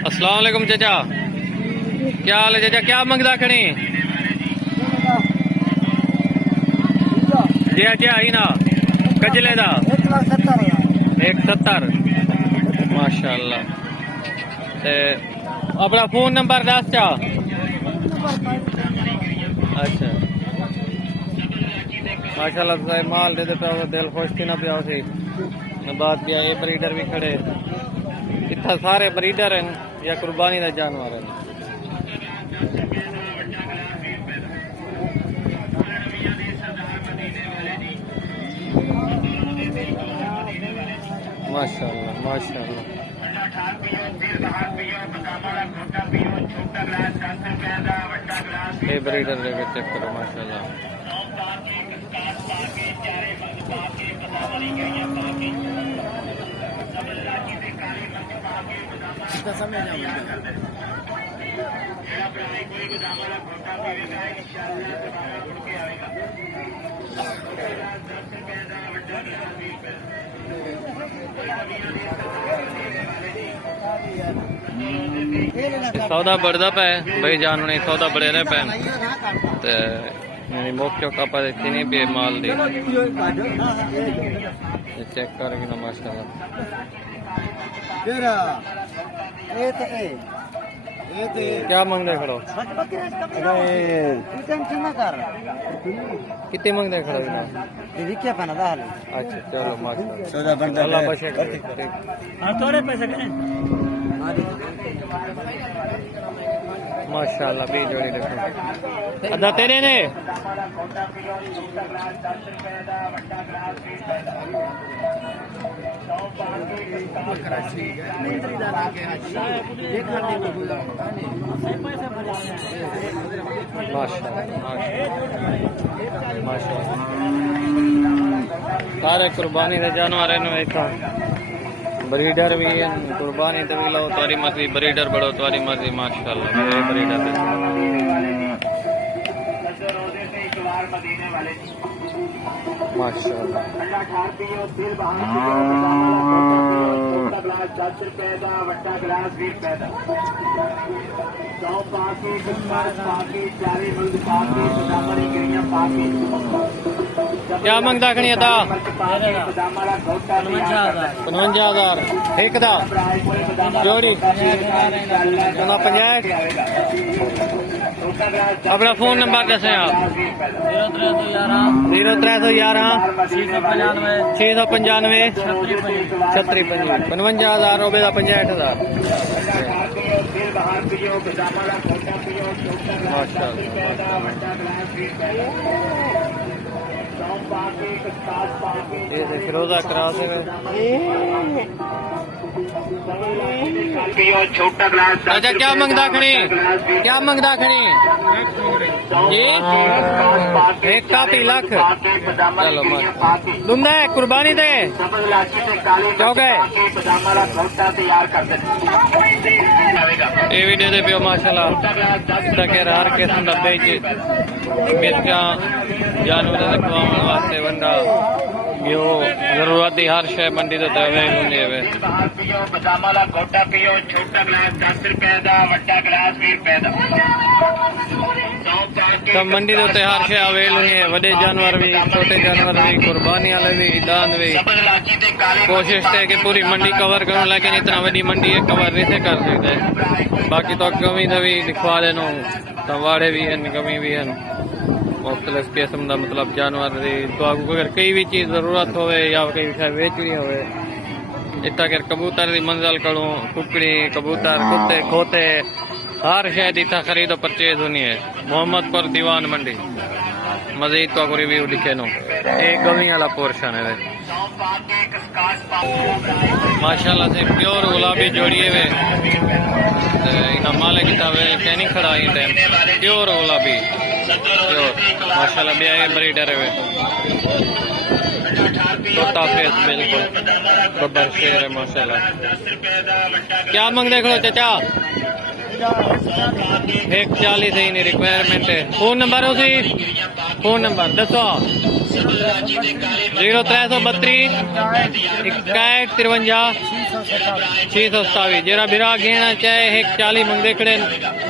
अस्सलाम वालेकुम चाचा, क्या हाल है चाचा? क्या मंगदा खणी जी? जी आई ना कजले दा 170 माशाअल्लाह। ते अपना फोन नंबर दस चा। अच्छा माशाअल्लाह माल दे देता दिल खुश थी ना पिया सी। बात भी ये ब्रीडर भी खड़े इतना सारे ब्रीडर हैं या कुर्बानी का जानवर है। माशाअल्लाह माशाअल्लाह। ये ब्रीडर लेकर चेक करो माशाअल्लाह। सौदा बढ़ता पे भाई जान नहीं सौदा बड़े रहे पैन मौके कपा देती नहीं पे माल दी चेक करेंगे ना माशाअल्लाह। क्या मंगते खड़ो? कितने मंगते खड़ो? अच्छा चलो माशाअल्लाह थोड़े पैसे माशाअल्लाह। भी जोड़ी देखो अदा तेरे ने माशाअल्लाह सारे कुर्बानी के जानवर ब्रीडर भी है। कुर्बानी तो भी लो तुम्हारी मर्जी, ब्रीडर बढ़ो तुम्हारी मर्जी माशाअल्लाह। ब्रीडर माशाअल्लाह क्या मंगदा खणी था? 55,000 एक दा जोड़ी 65। अपना फोन नंबर दसें आप। 0311 695 36 55,000 रुपये का 65,000 ये फिरोजा क्रॉस है। अच्छा क्या मंगदा खणी? क्या मंगदा खणी जी? एक कापी लख चलो लुंदा है कुर्बानी दे क्यों गए ये वीडियो दे पियो माशाअल्लाह। हर किस्म का बेच मिर्चा जानवर खवाने वास्ते बंदा यो जरूरत की हर शय मंडी तो अवेलेबल है। तो मंडी तो हर शय अवेलेबल है। बड़े जानवर भी छोटे जानवर भी कुर्बानी वाले भी दान भी। कोशिश है कि पूरी मंडी कवर करूं लेकिन इतना बड़ी मंडी है कवर नहीं से कर सकते। बाकी तो कमी भी दिखवा देनो तो वाड़े भी हैं कमी भी हैं मुख्तलिफ किस्म का मतलब जानवर तो अगर कई भी चीज़ जरूरत हो या कई शय बेचनी हो इतना कर कबूतर की मंजिल करूँ कुकड़ी कबूतर कुत्ते खोते हर शायद इतना खरीदो परचेज होनी है। मोहम्मदपुर दीवान मंडी मजीद तो रिव्यू लिखे नो एक गमी वाला पोर्शन है माशाल्लाह से प्योर गुलाबी जोड़िए वे मालिक कहनी खड़ा प्योर गुलाबी प्योर माशाल्लाह भी आए ब्रीडर है। छोटा फेस बिल्कुल बब्बर शेर है माशाल्लाह। क्या मंगते खड़ो चाचा? 140 ही नहीं रिक्वायरमेंट है। फोन नंबर उसी फोन नंबर दसो 0332 61 53 627 जरा बिरा घेना चाहे 140 मंगते खड़े।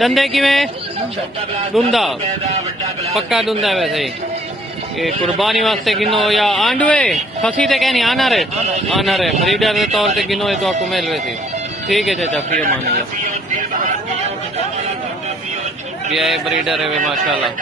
धंधे किवें दुंदा पक्का दुंदा वैसे ही ये कुर्बानी वास्ते गिनो या आंडवे फसी ते कहनी आनर है ब्रीडर के तौर से गिनो तो आपको मिल वैसी। ठीक है चाचा फिर मान लिया ये ब्रीडर है वे माशाल्लाह।